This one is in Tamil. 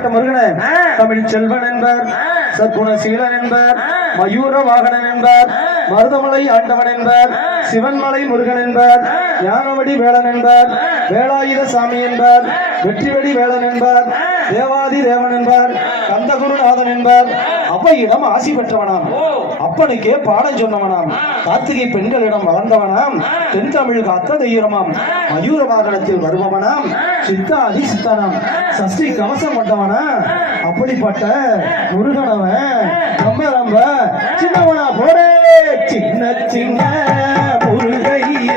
அப்படிப்பட்ட முருகனை தமிழ் செல்வன் என்பார், சற்குணசீலன் என்பார், மயூர வாகனன் என்பார், மருதமலை ஆண்டவன் என்பார், சிவன்மலை முருகன் என்பார், ஞானவடி வேளன் என்பார், வேலாயுத சாமி என்பார், வெற்றிவெடி வேளன் என்பார், தேவாதி தேவன் என்பார், கந்தகுருநாதன் என்பார். அவ்வையிடம் ஆசி பெற்றவனாம், அப்பனுக்கே பாடம் சொன்னவனாம், கார்த்திகை பெண்களிடம் வளர்ந்தவனாம், தென் தமிழ் காத்த தெய்வமாம், மயூர வாகனத்தில் வருபவனாம், சித்தாதி சித்தனாம், சஷ்டி கவசம் கொண்டவனா. அப்படிப்பட்ட முருகனவன் ரொம்ப ரொம்ப சின்னவனா போரே சின்ன சின்ன முருகைய